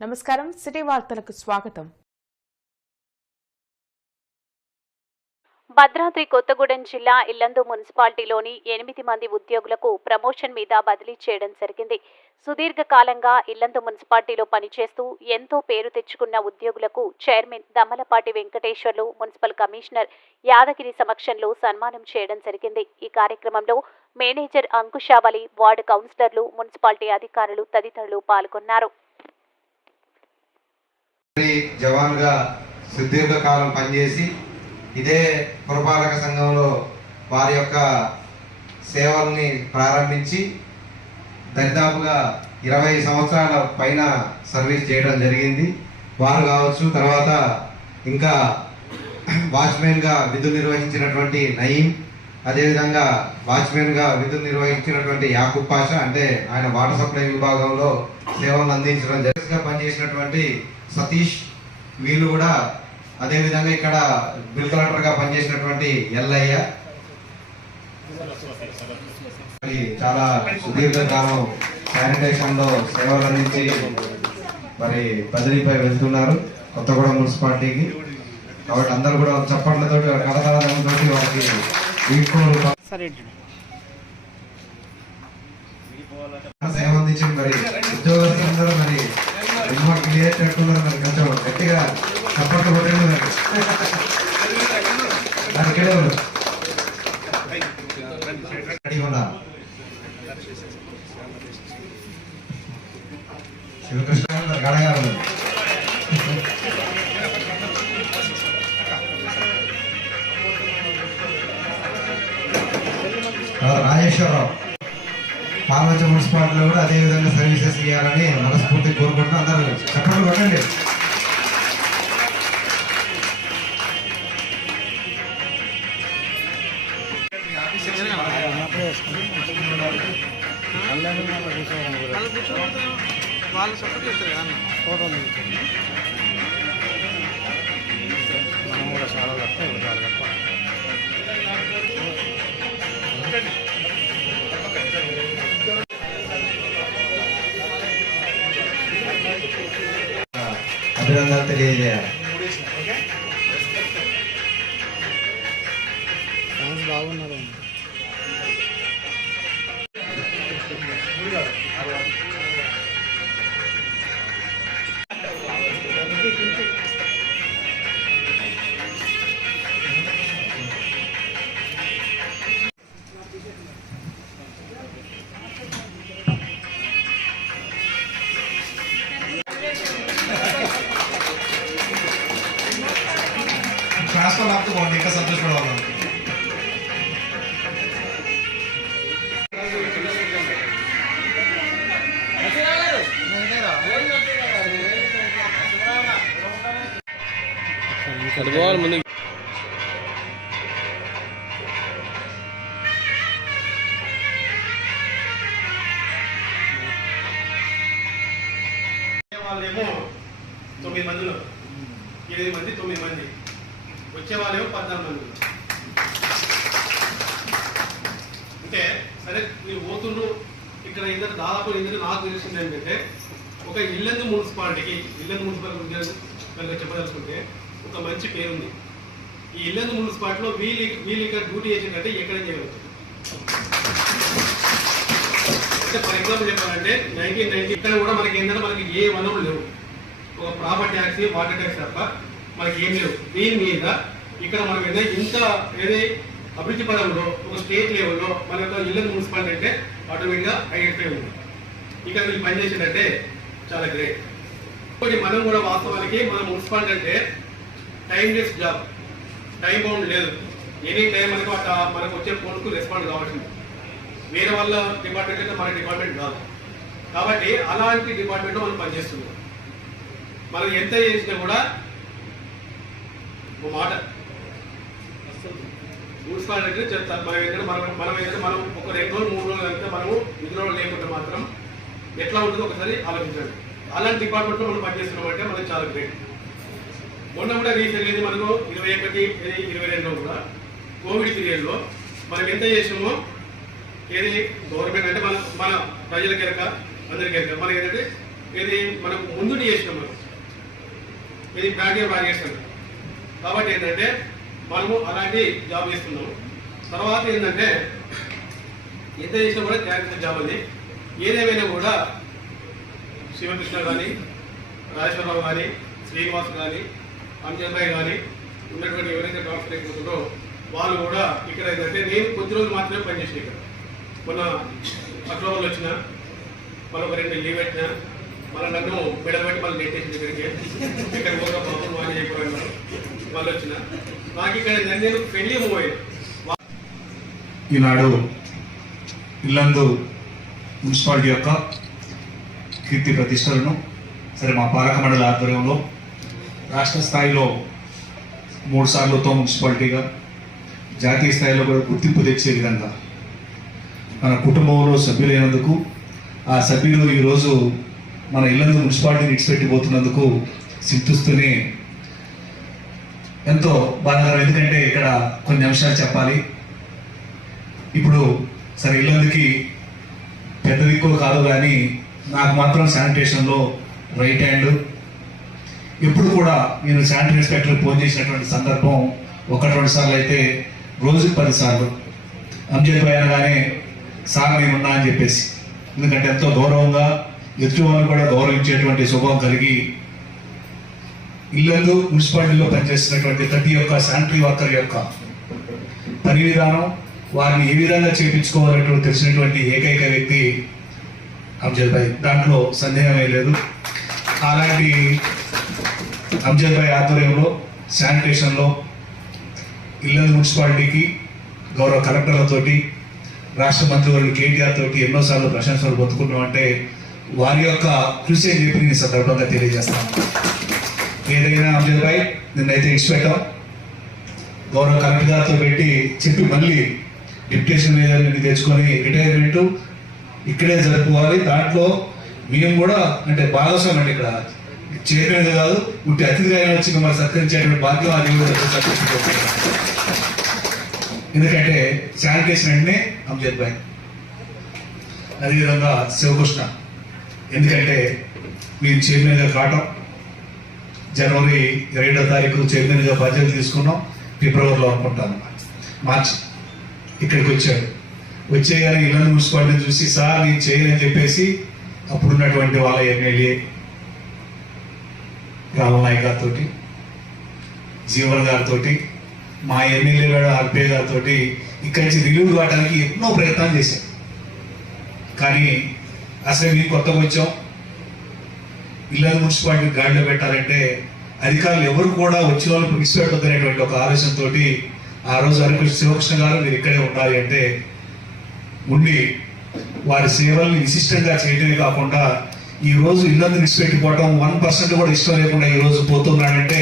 నమస్కారం. సిటీ వార్తలకు స్వాగతం. భద్రాద్రి కొత్తగూడెం జిల్లా ఇల్లందు మున్సిపాలిటీలోని ఎనిమిది మంది ఉద్యోగులకు ప్రమోషన్ మీద బదిలీ చేయడం జరిగింది. సుదీర్ఘకాలంగా ఇల్లందు మున్సిపాలిటీలో పనిచేస్తూ ఎంతో పేరు తెచ్చుకున్న ఉద్యోగులకు chairman Dammalapati Venkateswarlu municipal commissioner Yadagiri సమక్షంలో సన్మానం చేయడం జరిగింది. ఈ కార్యక్రమంలో మేనేజర్ అంకుశావలి వార్డు కౌన్సిలర్లు మున్సిపాలిటీ అధికారులు తదితరులు పాల్గొన్నారు. జవాన్గా సుదీర్ఘకాలం పనిచేసి ఇదే పురపాలక సంఘంలో వారి యొక్క సేవల్ని ప్రారంభించి దరిదాపుగా ఇరవై సంవత్సరాల పైన సర్వీస్ చేయడం జరిగింది. వారు కావచ్చు తర్వాత ఇంకా వాచ్మెన్గా విధులు నిర్వహించినటువంటి నయీం అదేవిధంగా వాచ్మెన్గా విధులు నిర్వహించినటువంటి యాకూబ్ పాష అంటే ఆయన వాటర్ సప్లై విభాగంలో సేవలను అందించడం జరిగిన పనిచేసినటువంటి సతీష్ వీళ్ళు కూడా అదేవిధంగా ఇక్కడ బిల్ కలెక్టర్గా పనిచేసినటువంటి ఎల్లయ్య. చాలా సుదీర్ఘకాలం శానిటేషన్లో సేవలు అందించి మరి బదిలీపై వెళ్తున్నారు కొత్తగూడెం మున్సిపాలిటీకి. కాబట్టి అందరూ కూడా చప్పట్లతోటి కడతలతో వారికి సేవ అందించి మరి ఉద్యోగస్తులందరూ మరి క్లియర్ చేస్తున్నారు మరి గట్టిగా సపోర్ట్ కొట్టండి మరి శివకృష్ణ గడగారు. రాజేశ్వరరావు. పాల్వంచ మున్సిపాలిటీలో కూడా అదేవిధంగా సర్వీసెస్ ఇవ్వాలని మనస్ఫూర్తి కోరుకుంటున్నాం. అందరూ చెప్పండి కొట్టండి. వాళ్ళు సపోర్ట్ చేస్తారు కదా అన్న మనం కూడా చాలా తప్ప చాలా తప్ప అభినందనలు తెలియజేయాలి. బాగున్నారు పోవాలి ముందు. వాళ్ళేమో తొమ్మిది మందిలో. ఎనిమిది మంది తొమ్మిది మంది. వచ్చే వాళ్ళేమో పద్నాలుగు మంది. అంటే సరే మీరు పోతుండ్రు ఇక్కడ ఏంటంటే దాదాపు ఏంటంటే నాకు తెలిసింది ఏంటంటే ఒక ఇల్లందు మున్సిపాలిటీకి ఇల్లందు మున్సిపాలిటీ ఉద్యోగం చెప్పదలుచుకుంటే ఒక మంచి పేరు ఉంది. ఈ ఇల్లందు మున్సిపాలిటీలో వీళ్ళు వీళ్ళు ఇక్కడ డ్యూటీ చేసిందంటే ఎక్కడ చేయవచ్చు. అంటే ఫర్ ఎగ్జాంపుల్ చెప్పాలంటే నైన్టీన్ నైన్టీ ఇక్కడ కూడా మనకి ఏంటంటే మనకి ఏ వనరులు లేవు. ఒక ప్రాపర్టీ ట్యాక్స్ వాటర్ ట్యాక్స్ తప్ప మనకి ఏం లేవు. దీని మీద ఇక్కడ మనం ఏదైనా ఇంత ఏది అభివృద్ధి పదంలో ఒక స్టేట్ లెవెల్లో మన యొక్క ఇల్లు మున్సిపాలిటీ అంటే ఆటోమేటిక్గా ఐడెంటిఫై ఉంది. ఇక్కడ వీళ్ళు పనిచేసిందంటే చాలా గ్రేట్ ఇంకోటి మనం కూడా వాస్తవానికి మన మున్సిపాలిటీ అంటే టైం జాబ్ టైం బౌండ్ లేదు. ఎనీ టైం మనకు అట్లా- మనకు వచ్చే ఫోన్కు రెస్పాండ్ కావాల్సింది. వేరే వాళ్ళ డిపార్ట్మెంట్ అయితే మన డిపార్ట్మెంట్ కాదు. కాబట్టి అలాంటి డిపార్ట్మెంట్ మనం పనిచేస్తున్నాం. మనం ఎంత చేసినా కూడా ఒక మాట. మున్సిపాలిటీ చెప్తారు. మనం ఏంటంటే మనం మనం ఏంటంటే మనం ఒక రెండు రోజులు మూడు రోజులు కనుక మనము ఇందులో లేకుంటే మాత్రం ఎట్లా ఉంటుందో ఒకసారి ఆలోచించండి. అలాంటి డిపార్ట్మెంట్లో మనం పనిచేస్తున్నాం అంటే మనకి చాలా గ్రేట్ మొన్న కూడా రీసెంట్ ఇది మనకు ఇరవై ఒకటి ఇరవై రెండులో కూడా కోవిడ్ పీరియడ్లో మనం ఎంత చేసినామో ఏది గవర్నమెంట్ అంటే మన మన ప్రజలకి ఎరక అందరికీ ఎరక మనకి ఏంటంటే ఏది మనం ముందు చేసినాం మనం. ఇది బాగా వారియేషన్ కాబట్టి ఏంటంటే మనము అలాంటి జాబ్ చేస్తున్నాము. తర్వాత ఏంటంటే ఎంత చేసినా కూడా క్యారెక్టర్ జాబ్ అది. ఏదేమైనా కూడా శివకృష్ణ కానీ రాజేశ్వరరావు కానీ శ్రీనివాస్ కానీ అంజనాయ్ కానీ ఉన్నటువంటి ఎవరైతే ట్రాన్స్ఫర్ అయిపోతుందో వాళ్ళు కూడా ఇక్కడ ఏంటంటే నేను కొద్ది రోజులు మాత్రమే పనిచేసిన ఇక్కడ. మొన్న అక్టోబర్లో వచ్చిన మళ్ళీ ఒక రెండు లీవ్ పెట్టిన మళ్ళీ నన్ను మెడల్ పెట్టి మళ్ళీ నెట్టేసిన ఇక్కడికి. ఇక్కడ పోగా బాబు వాళ్ళు అయిపోయాను మళ్ళీ వచ్చిన. నాకు ఇక్కడ నేను పెళ్ళి మూవ్ ఈనాడు ఇల్లందు మున్సిపాలిటీ యొక్క కీర్తి ప్రతిష్టలను సరే మా పాలక మండలి ఆధ్వర్యంలో రాష్ట్ర స్థాయిలో మూడు సార్లుతో మున్సిపాలిటీగా జాతీయ స్థాయిలో కూడా గుర్తింపు తెచ్చే విధంగా మన కుటుంబంలో సభ్యులైనందుకు ఆ సభ్యులు ఈరోజు మన ఇల్లందు మున్సిపాలిటీని ఇచ్చిపెట్టిపోతున్నందుకు సిద్ధిస్తూనే ఎంతో బాధాకరం. ఎందుకంటే ఇక్కడ కొన్ని అంశాలు చెప్పాలి. ఇప్పుడు సరే ఇల్లందుకి పెద్ద దిక్కు కాదు కానీ నాకు మాత్రం శానిటేషన్లో రైట్ హ్యాండ్ ఎప్పుడు కూడా నేను శానిటరీ ఇన్స్పెక్టర్ ఫోన్ చేసినటువంటి సందర్భం ఒకటి రెండు సార్లు అయితే రోజు పది సార్లు. భాయ్ అనగానే సార్ నేనున్నా అని చెప్పేసి. ఎందుకంటే ఎంతో గౌరవంగా ఎదుటి కూడా గౌరవించేటువంటి స్వభావం కలిగి ఇల్లందు మున్సిపాలిటీలో పనిచేస్తున్నటువంటి ప్రతి ఒక్క శానిటరీ వర్కర్ యొక్క పని విధానం వారిని ఏ విధంగా చేపించుకోవాలంటూ తెలిసినటువంటి ఏకైక వ్యక్తి అంజద్ భాయ్. దాంట్లో సందేహమే లేదు. అలాంటి అంజద్ భాయ్ ఆధ్వర్యంలో శానిటేషన్లో ఇల్లందు మున్సిపాలిటీకి గౌరవ కలెక్టర్లతోటి రాష్ట్ర మంత్రివర్యులు కేటీఆర్ తోటి ఎన్నోసార్లు ప్రశంసలు పొందుకున్నాం అంటే వారి యొక్క కృషి అని చెప్పి నేను సందర్భంగా తెలియజేస్తాను ఏదైనా అంజద్ భాయ్ నిన్నైతే ఇచ్చిపెట్టాం గౌరవ కలెక్టర్ గారితో పెట్టి చెప్పి మళ్ళీ డిప్యూటేషన్ మీద తెచ్చుకొని రిటైర్మెంట్ ఇక్కడే జరుపుకోవాలి. దాంట్లో మేము కూడా అంటే భాగస్వామి ఇక్కడ చైర్మన్ కాదు ఉంటే అతిథిగా అయినా వచ్చి మిమ్మల్ని సత్కరించేటువంటి భాగ్యం అది కూడా ఎందుకంటే శానిటేషన్ అంటే అంజద్ భాయ్. అదేవిధంగా శివకృష్ణ. ఎందుకంటే మేము చైర్మన్గా కావటం. జనవరి రెండో తారీఖు చైర్మన్గా బాధ్యతలు తీసుకున్నాం. ఫిబ్రవరిలో అనుకుంటాను. మార్చి ఇక్కడికి వచ్చాడు. వచ్చేగానే ఇల్లందు మున్సిపాలిటీని చూసి సార్ నేను చేయనని చెప్పేసి అప్పుడున్నటువంటి వాళ్ళ ఎమ్మెల్యే రామనాయక్ గారితో జీవన్ గారితో మా ఎమ్మెల్యే గారు అల్పే గారితో ఇక్కడి నుంచి రిలీవ్ కావడానికి ఎన్నో ప్రయత్నాలు చేశాం. కానీ అసలు మేము కొత్తగా వచ్చాం. ఇల్లందు మున్సిపాలిటీ గాడిలో పెట్టాలంటే అధికారులు ఎవరు కూడా వచ్చే వాళ్ళు విడిచిపెట్టద్దనేటువంటి ఒక ఆలోచనతో ఆ రోజు అరకు శివకృష్ణ గారు మీరు ఇక్కడే ఉండాలి అంటే ఉండి వారి సేవలను విశిష్టంగా చేయడమే కాకుండా ఈ రోజు ఇల్లందు విడిచిపెట్టిపోవడం వన్ పర్సెంట్ కూడా ఇష్టం లేకుండా ఈ రోజు పోతున్నాడంటే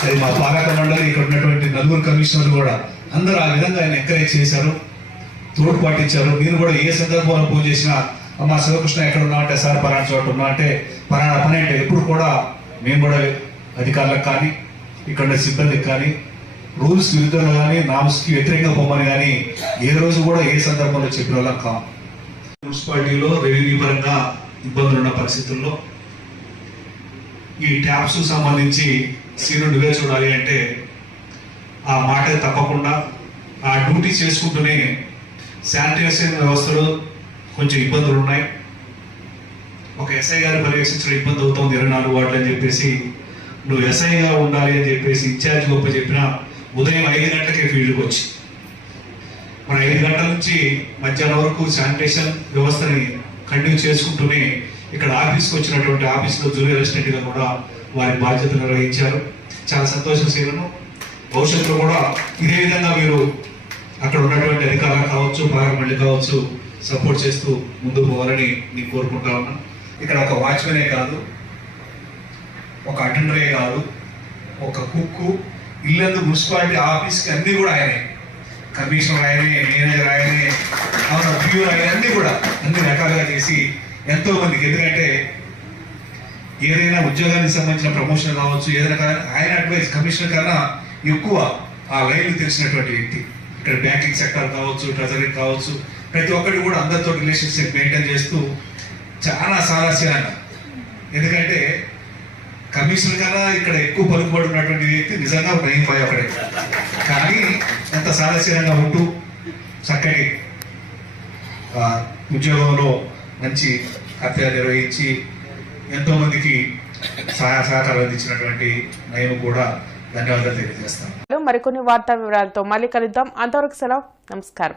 అది మా పాలక మండలి ఇక్కడ ఉన్నటువంటి నలుగురు కమిషనర్లు కూడా అందరూ ఆ విధంగా ఆయన ఎంకరేజ్ చేశారు తోడు పాటించారు. మీరు కూడా ఏ సందర్భంలో ఫోన్ చేసినా మా శివకృష్ణ ఎక్కడ ఉన్నా అంటే సార్ పరాణ చోట ఉన్నా అంటే పరాణ పని అంటే ఎప్పుడు కూడా మేము కూడా అధికారులకు కానీ ఇక్కడ సిబ్బందికి కానీ రూల్స్ విరుద్ధంగా కానీ నామ్స్కి వ్యతిరేకంగా పోమని కానీ ఏ రోజు కూడా ఏ సందర్భంలో చెప్పిన వాళ్ళం కాం. మున్సిపాలిటీలో రెవెన్యూ పరంగా ఇబ్బందులు ఉన్న పరిస్థితుల్లో ఈ ట్యాప్స్ సంబంధించి సీను నువ్వే చూడాలి అంటే ఆ మాట తప్పకుండా ఆ డ్యూటీ చేసుకుంటూనే శానిటైజేషన్ వ్యవస్థలో కొంచెం ఇబ్బందులు ఉన్నాయి. ఒక ఎస్ఐ గారు పర్యవేక్షించడం ఇబ్బంది అవుతుంది ఇరవై నాలుగు వార్డులు అని చెప్పేసి నువ్వు ఎస్ఐగా ఉండాలి అని చెప్పేసి ఇన్ఛార్జ్ గొప్ప చెప్పిన ఉదయం ఐదు గంటలకే ఫీల్డ్కి వచ్చి. మన ఐదు గంటల నుంచి మధ్యాహ్నం వరకు శానిటేషన్ వ్యవస్థని కంటిన్యూ చేసుకుంటూనే ఇక్కడ ఆఫీస్కి వచ్చినటువంటి ఆఫీస్లో జూనియర్ అసిస్టెంట్గా కూడా వారి బాధ్యతలు నిర్వహించారు. చాలా సంతోషం భవిష్యత్తులో కూడా ఇదే విధంగా మీరు అక్కడ ఉన్నటువంటి అధికారులు కావచ్చు పార్లమెంట్ కావచ్చు సపోర్ట్ చేస్తూ ముందుకు పోవాలని నేను కోరుకుంటా ఉన్నా. ఇక్కడ ఒక వాచ్మెనే కాదు ఒక అటెండరే కాదు ఒక కుక్కు ఇల్లందు మున్సిపాలిటీ ఆఫీస్కి అన్నీ కూడా ఆయనే. కమిషనర్ ఆయనే మేనేజర్ ఆయనే అవును ప్యూర్ ఆయన అన్నీ కూడా అన్ని రకాలుగా చేసి ఎంతో మందికి. ఎందుకంటే ఏదైనా ఉద్యోగానికి సంబంధించిన ప్రమోషన్ కావచ్చు ఏదైనా కానీ ఆయన అడ్వైస్ కమిషనర్ కన్నా ఎక్కువ ఆ లైన్లు తెలిసినటువంటి వ్యక్తి. ఇక్కడ బ్యాంకింగ్ సెక్టర్ కావచ్చు ట్రెజరీ కావచ్చు ప్రతి ఒక్కటి కూడా అందరితో రిలేషన్షిప్ మెయింటైన్ చేస్తూ చాలా సారస్యంగా ఎందుకంటే కమిషన్ కన్నా ఇక్కడ ఎక్కువ పలుకుబడి ఉన్నటువంటి వ్యక్తి నిజంగా నయీం భాయ్ ఒకడే. కానీ ఎంత సాదశీలంగా ఉంటూ చక్కటి ఉద్యోగంలో మంచి హత్య నిర్వహించి ఎంతో మందికి సహాయ సహకారం అందించినటువంటి నయం కూడా ధన్యవాదాలు తెలియజేస్తాను. మరికొన్ని వార్తా వివరాలతో మళ్ళీ కలుద్దాం. అంతవరకు సెలవు. నమస్కారం.